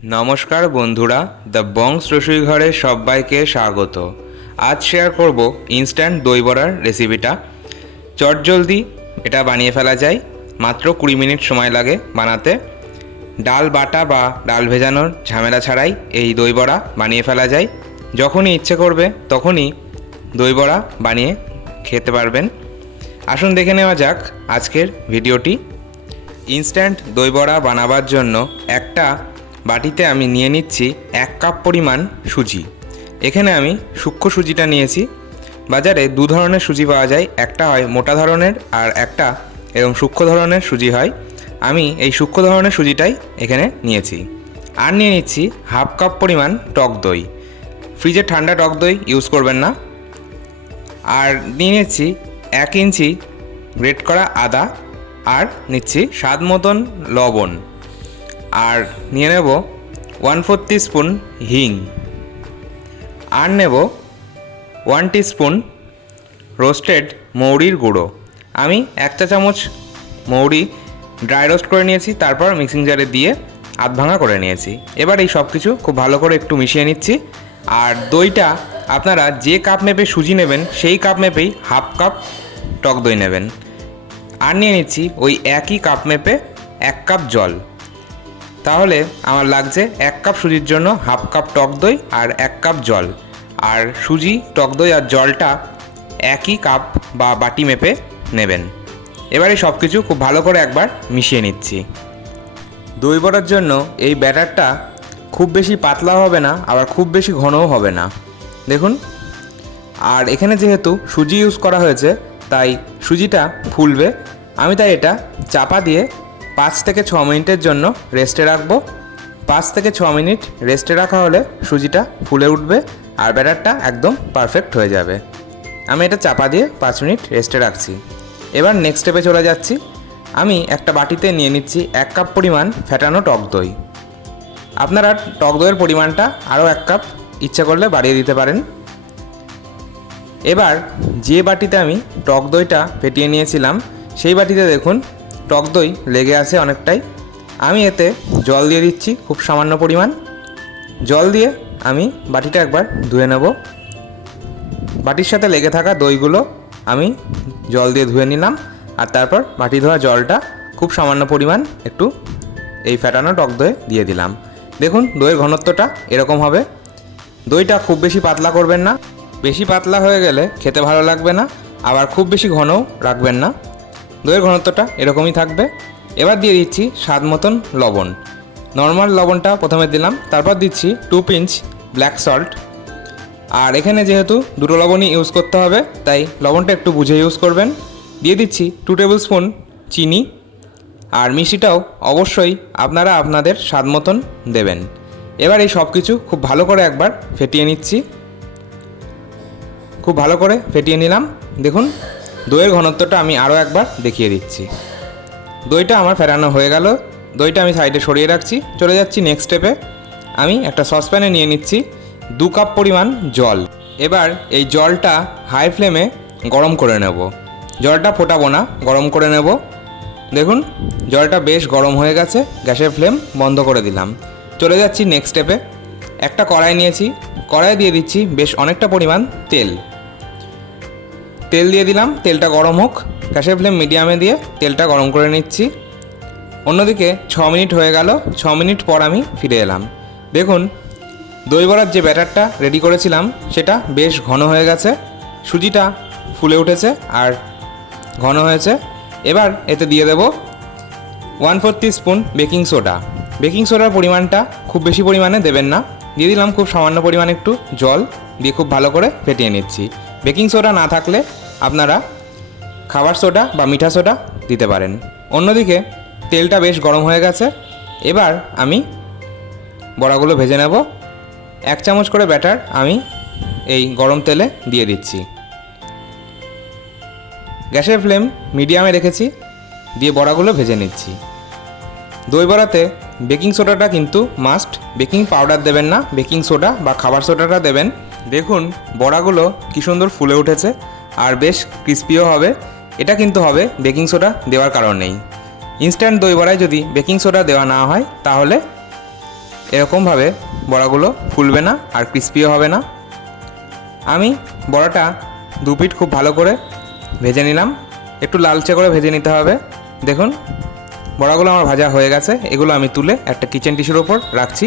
নমস্কার বন্ধুরা, দ্য বংস রসুই ঘরে সবাইকে স্বাগত। আজ শেয়ার করব ইনস্ট্যান্ট দই বড়ার রেসিপিটা। চটজলদি এটা বানিয়ে ফেলা যায়, মাত্র 20 মিনিট সময় লাগে বানাতে। ডাল বাটা বা ডাল ভেজানোর ঝামেলা ছাড়াই এই দই বড়া বানিয়ে ফেলা যায়। যখনই ইচ্ছে করবে তখনই দই বড়া বানিয়ে খেতে পারবেন। আসুন দেখে নেওয়া যাক আজকের ভিডিওটি। ইনস্ট্যান্ট দই বড়া বানাবার জন্য একটা বাটিতে আমি নিয়ে নিচ্ছি 1 কাপ পরিমাণ সুজি। এখানে আমি সূক্ষ্ম সুজিটা নিয়েছি। বাজারে দু ধরনের সুজি পাওয়া যায়, একটা হয় মোটা ধরনের আর একটা এরকম সূক্ষ্ম ধরনের সুজি হয়। আমি এই সূক্ষ্ম ধরনের সুজিটাই এখানে নিয়েছি। আর নিয়ে নিচ্ছি 1/2 কাপ পরিমাণ টক দই। ফ্রিজে ঠান্ডা টক দই ইউজ করবেন না। আর নিয়ে নিচ্ছি 1 ইঞ্চি গ্রেট করা আদা, আর নিচ্ছি স্বাদ মতন লবণ, আর নিয়ে নেব 1/4 টিস্পুন হিং, আর নেব 1 টিস্পুন রোস্টেড মৌরির গুঁড়ো। আমি 1 চা চামচ মৌরি ড্রাই রোস্ট করে নিয়েছি, তারপর মিক্সিং জারে দিয়ে আধ ভাঙা করে নিয়েছি। এবার এই সব কিছু খুব ভালো করে একটু মিশিয়ে নিচ্ছি। আর দইটা আপনারা যে কাপ মেপে সুজি নেবেন সেই কাপ মেপেই 1/2 কাপ টক দই নেবেন। আর নিয়ে নিচ্ছি ওই একই কাপ মেপে 1 কাপ জল। তাহলে আমার লাগছে 1 কাপ সুজির জন্য 1/2 কাপ টক দই আর 1 কাপ জল। আর সুজি, টক দই আর জলটা একই কাপ বা বাটি মেপে নেবেন। এবারে সব কিছু খুব ভালো করে একবার মিশিয়ে নিচ্ছি। দই বড়ার জন্য এই ব্যাটারটা খুব বেশি পাতলা হবে না, আবার খুব বেশি ঘনও হবে না, দেখুন। আর এখানে যেহেতু সুজি ইউজ করা হয়েছে তাই সুজিটা ফুলবে। আমি তাই এটা চাপা দিয়ে 5 থেকে 6 মিনিটের জন্য রেস্টে রাখবো। 5 থেকে 6 মিনিট রেস্টে রাখা হলে সুজিটা ফুলে উঠবে আর ব্যাটারটা একদম পারফেক্ট হয়ে যাবে। আমি এটা চাপা দিয়ে 5 মিনিট রেস্টে রাখছি। এবার নেক্সট স্টেপে চলে যাচ্ছি। আমি একটা বাটিতে নিয়ে নিচ্ছি 1 কাপ পরিমাণ ফেটানো টক দই। আপনারা টক দইয়ের পরিমাণটা আরও 1 কাপ ইচ্ছা করলে বাড়িয়ে দিতে পারেন। এবার যে বাটিতে আমি টক দইটা ফেটিয়ে নিয়েছিলাম সেই বাটিতে দেখুন টক দই লেগে আছে অনেকটাই। আমি এতে জল দিয়ে দিচ্ছি খুব সামান্য পরিমাণ। জল দিয়ে আমি বাটিটা একবার ধুয়ে নেব। বাটির সাথে লেগে থাকা দইগুলো আমি জল দিয়ে ধুয়ে নিলাম, আর তারপর বাটি ধোয়া জলটা খুব সামান্য পরিমাণ একটু এই ফেটানো টক দইয়ে দিয়ে দিলাম। দেখুন দইয়ের ঘনত্বটা এরকম হবে। দইটা খুব বেশি পাতলা করবেন না, বেশি পাতলা হয়ে গেলে খেতে ভালো লাগবে না, আবার খুব বেশি ঘনও রাখবেন না। দইয়ের ঘনত্বটা এরকমই থাকবে। এবার দিয়ে দিচ্ছি স্বাদ মতন লবণ। নর্মাল লবণটা প্রথমে দিলাম, তারপর দিচ্ছি 2 পিঞ্চ ব্ল্যাক সল্ট। আর এখানে যেহেতু দুটো লবণই ইউজ করতে হবে তাই লবণটা একটু বুঝে ইউজ করবেন। দিয়ে দিচ্ছি 2 টেবিল স্পুন চিনি। আর মিষ্টিটাও অবশ্যই আপনারা আপনাদের স্বাদ মতন দেবেন। এবার এই সব কিছু খুব ভালো করে একবার ফেটিয়ে নিচ্ছি। খুব ভালো করে ফেটিয়ে নিলাম। দেখুন দইয়ের ঘনত্বটা আমি আরও একবার দেখিয়ে দিচ্ছি। দইটা আমার ফেরানো হয়ে গেল। দইটা আমি সাইডে সরিয়ে রাখছি। চলে যাচ্ছি নেক্সট স্টেপে। আমি একটা সসপ্যানে নিয়ে নিচ্ছি 2 কাপ পরিমাণ জল। এবার এই জলটা হাই ফ্লেমে গরম করে নেব। জলটা ফোটাবো না, গরম করে নেব। দেখুন জলটা বেশ গরম হয়ে গেছে। গ্যাসের ফ্লেম বন্ধ করে দিলাম। চলে যাচ্ছি নেক্সট স্টেপে। একটা কড়াই নিয়েছি, কড়াই দিয়ে দিচ্ছি বেশ অনেকটা পরিমাণ তেল। তেল দিয়ে দিলাম, তেলটা গরম হোক। গ্যাসের ফ্লেম মিডিয়ামে দিয়ে তেলটা গরম করে নিচ্ছি। অন্যদিকে 6 মিনিট হয়ে গেল। 6 মিনিট পর আমি ফিরে এলাম। দেখুন দই বড়ার যে ব্যাটারটা রেডি করেছিলাম সেটা বেশ ঘন হয়ে গেছে। সুজিটা ফুলে উঠেছে আর ঘন হয়েছে। এবার এতে দিয়ে দেব 1/4 টিস্পুন বেকিং সোডা। বেকিং সোডার পরিমাণটা খুব বেশি পরিমাণে দেবেন না। দিয়ে দিলাম খুব সামান্য পরিমাণ একটু জল দিয়ে খুব ভালো করে ফেটিয়ে নিচ্ছি। বেকিং সোডা না থাকলে আপনারা খাবার সোডা বা মিঠা সোডা দিতে পারেন। অন্যদিকে তেলটা বেশ গরম হয়ে গেছে। এবার আমি বড়াগুলো ভেজে নেব। 1 চামচ করে ব্যাটার আমি এই গরম তেলে দিয়ে দিচ্ছি। গ্যাসের ফ্লেম মিডিয়ামে রেখেছি, দিয়ে বড়াগুলো ভেজে নিচ্ছি। দই বড়াতে বেকিং সোডাটা কিন্তু মাস্ট। বেকিং পাউডার দেবেন না, বেকিং সোডা বা খাবার সোডাটা দেবেন। দেখুন বড়াগুলো কী সুন্দর ফুলে উঠেছে আর বেশ ক্রিস্পিও হবে। এটা কিন্তু হবে বেকিং সোডা দেওয়ার কারণেই। ইনস্ট্যান্ট দই বড়ায় যদি বেকিং সোডা দেওয়া না হয় তাহলে এরকমভাবে বড়াগুলো ফুলবে না আর ক্রিস্পিও হবে না। আমি বড়াটা দু পিঠ খুব ভালো করে ভেজে নিলাম, একটু লালচে করে ভেজে নিতে হবে। দেখুন বড়াগুলো আমার ভাজা হয়ে গেছে। এগুলো আমি তুলে একটা কিচেন টিস্যুর ওপর রাখছি,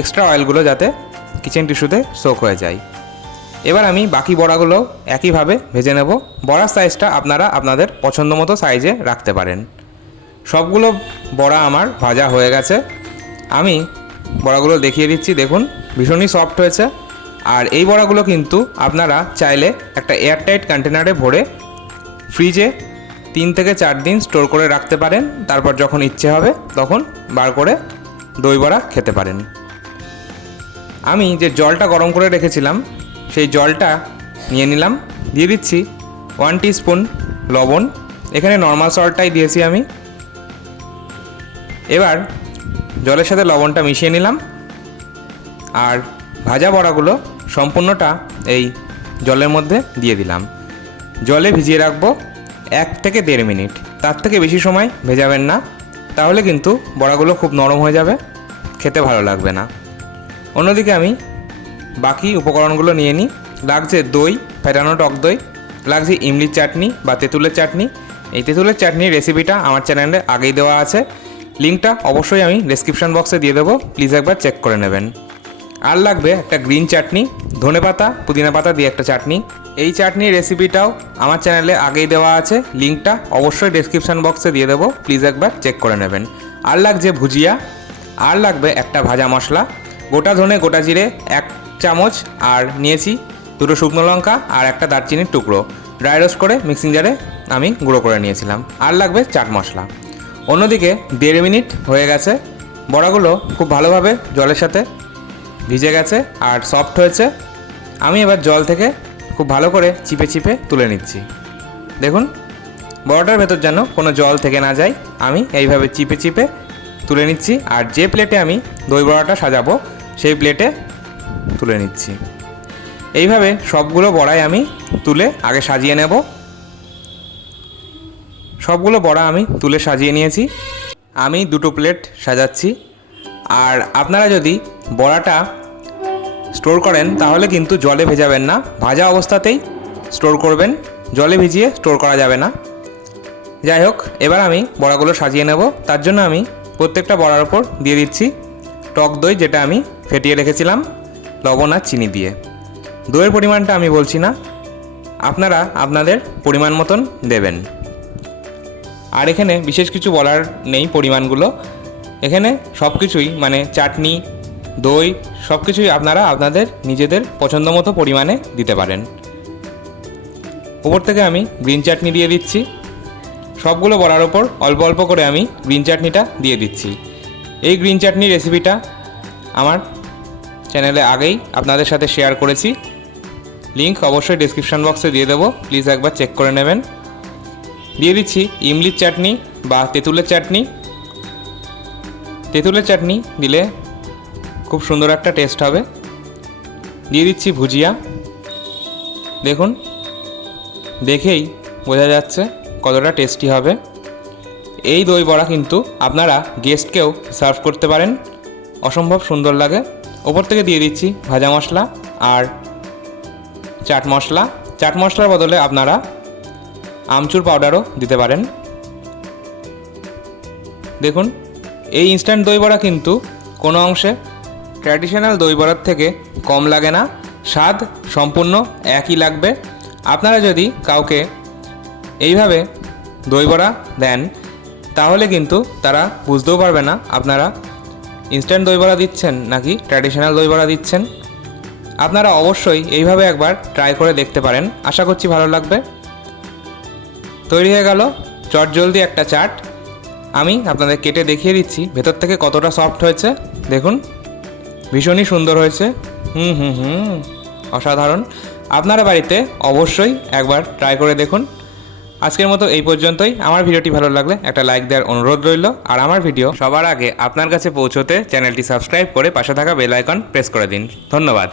এক্সট্রা অয়েলগুলো যাতে কিচেন টিস্যুতে সোক হয়ে যায়। এবার আমি বাকি বড়াগুলো একইভাবে ভেজে নেব। বড়ার সাইজটা আপনারা আপনাদের পছন্দ মতো সাইজে রাখতে পারেন। সবগুলো বড়া আমার ভাজা হয়ে গেছে। আমি বড়াগুলো দেখিয়ে দিচ্ছি, দেখুন ভীষণই সফট হয়েছে। আর এই বড়াগুলো কিন্তু আপনারা চাইলে একটা এয়ারটাইট কন্টেনারে ভরে ফ্রিজে 3 থেকে 4 দিন স্টোর করে রাখতে পারেন। তারপর যখন ইচ্ছে হবে তখন বার করে দই বড়া খেতে পারেন। আমি যে জলটা গরম করে রেখেছিলাম সেই জলটা নিয়ে নিলাম, দিয়ে দিচ্ছি 1 টিস্পুন লবণ। এখানে নর্মাল সল্টটাই দিয়েছি আমি। এবার জলের সাথে লবণটা মিশিয়ে নিলাম আর ভাজা বড়াগুলো সম্পূর্ণটা এই জলের মধ্যে দিয়ে দিলাম। জলে ভিজিয়ে রাখবো 1 থেকে 1.5 মিনিট, তার থেকে বেশি সময় ভেজাবেন না, তাহলে কিন্তু বড়াগুলো খুব নরম হয়ে যাবে, খেতে ভালো লাগবে না। অন্যদিকে আমি বাকি উপকরণগুলো নিয়ে নিই। লাগছে দই, ফেটানো টক দই, লাগছে ইমলির চাটনি বা তেঁতুলের চাটনি। এই তেঁতুলের চাটনির রেসিপিটা আমার চ্যানেলে আগেই দেওয়া আছে, লিঙ্কটা অবশ্যই আমি ডেসক্রিপশন বক্সে দিয়ে দেবো, প্লিজ একবার চেক করে নেবেন। আর লাগবে একটা গ্রিন চাটনি, ধনেপাতা পুদিনা পাতা দিয়ে একটা চাটনি। এই চাটনির রেসিপিটাও আমার চ্যানেলে আগেই দেওয়া আছে, লিঙ্কটা অবশ্যই ডেসক্রিপশন বক্সে দিয়ে দেবো, প্লিজ একবার চেক করে নেবেন। আর লাগছে ভুজিয়া, আর লাগবে একটা ভাজা মশলা, গোটা ধনে গোটা জিরে 1 চামচ, আর নিয়েছি 2টো শুকনো লঙ্কা আর একটা দারচিনির টুকরো, ড্রাই রোস্ট করে মিক্সিং জারে আমি গুঁড়ো করে নিয়েছিলাম। আর লাগবে চাট মশলা। অন্যদিকে 1.5 মিনিট হয়ে গেছে, বড়াগুলো খুব ভালোভাবে জলের সাথে ভিজে গেছে আর সফট হয়েছে। আমি এবার জল থেকে খুব ভালো করে চিপে চিপে তুলে নিচ্ছি। দেখুন বড়াটার ভেতর যেন কোনো জল থেকে না যায়, আমি এইভাবে চিপে চিপে তুলে নিচ্ছি। আর যে প্লেটে আমি দই বড়াটা সাজাবো সেই প্লেটে তুলে নিচ্ছি। এইভাবে সবগুলো বড়াই আমি তুলে আগে সাজিয়ে নেব। সবগুলো বড়া আমি তুলে সাজিয়ে নিয়েছি। আমি 2টো প্লেট সাজাচ্ছি। আর আপনারা যদি বড়াটা স্টোর করেন তাহলে কিন্তু জলে ভেজাবেন না, ভাজা অবস্থাতেই স্টোর করবেন, জলে ভিজিয়ে স্টোর করা যাবে না। যাই হোক, এবার আমি বড়াগুলো সাজিয়ে নেব। তার জন্য আমি প্রত্যেকটা বড়ার ওপর দিয়ে দিচ্ছি টক দই, যেটা আমি ফেটিয়ে রেখেছিলাম লবণ আর চিনি দিয়ে। দইয়ের পরিমাণটা আমি বলছি না, আপনারা আপনাদের পরিমাণ মতন দেবেন। আর এখানে বিশেষ কিছু বলার নেই পরিমাণগুলো, এখানে সব কিছুই মানে চাটনি দই সব কিছুই আপনারা আপনাদের নিজেদের পছন্দ মতো পরিমাণে দিতে পারেন। উপর থেকে আমি গ্রিন চাটনি দিয়ে দিচ্ছি। সবগুলো বড়ার ওপর অল্প অল্প করে আমি গ্রিন চাটনিটা দিয়ে দিচ্ছি। এই গ্রিন চাটনির রেসিপিটা আমার চ্যানেলে আগেই আপনাদের সাথে শেয়ার করেছি, লিঙ্ক অবশ্যই ডেসক্রিপশন বক্সে দিয়ে দেবো, প্লিজ একবার চেক করে নেবেন। দিয়ে দিচ্ছি ইমলির চাটনি বা তেঁতুলের চাটনি। তেঁতুলের চাটনি দিলে খুব সুন্দর একটা টেস্ট হবে। দিয়ে দিচ্ছি ভুজিয়া। দেখুন দেখেই বোঝা যাচ্ছে কতটা টেস্টি হবে। এই দই বড়া কিন্তু আপনারা গেস্টকেও সার্ভ করতে পারেন, অসম্ভব সুন্দর লাগে। ওপর থেকে দিয়ে দিচ্ছি ভাজা মশলা আর চাট মশলা। চাট মশলার বদলে আপনারা আমচুর পাউডারও দিতে পারেন। দেখুন এই ইনস্ট্যান্ট দই বড়া কিন্তু কোনো অংশে ট্র্যাডিশনাল দই বড়ার থেকে কম লাগে না, স্বাদ সম্পূর্ণ একই লাগবে। আপনারা যদি কাউকে এইভাবে দই বড়া দেন তাহলে কিন্তু তারা বুঝতেও পারবে না আপনারা ইনস্ট্যান্ট দই বড়া দিচ্ছেন নাকি ট্র্যাডিশনাল দই বড়া দিচ্ছেন। আপনারা অবশ্যই এইভাবে একবার ট্রাই করে দেখতে পারেন, আশা করছি ভালো লাগবে। তৈরি হয়ে গেল চটজলদি একটা চাট। আমি আপনাদের কেটে দেখিয়ে দিচ্ছি ভেতর থেকে কতটা সফট হয়েছে। দেখুন ভীষণই সুন্দর হয়েছে। অসাধারণ। আপনারা বাড়িতে অবশ্যই একবার ট্রাই করে দেখুন। আজকের মতো এই পর্যন্তই। আমার ভিডিওটি ভালো লাগলে একটা লাইক দেওয়ার অনুরোধ রইল। আর আমার ভিডিও সবার আগে আপনার কাছে পৌঁছতে চ্যানেলটি সাবস্ক্রাইব করে পাশে থাকা বেল আইকন প্রেস করে দিন। ধন্যবাদ।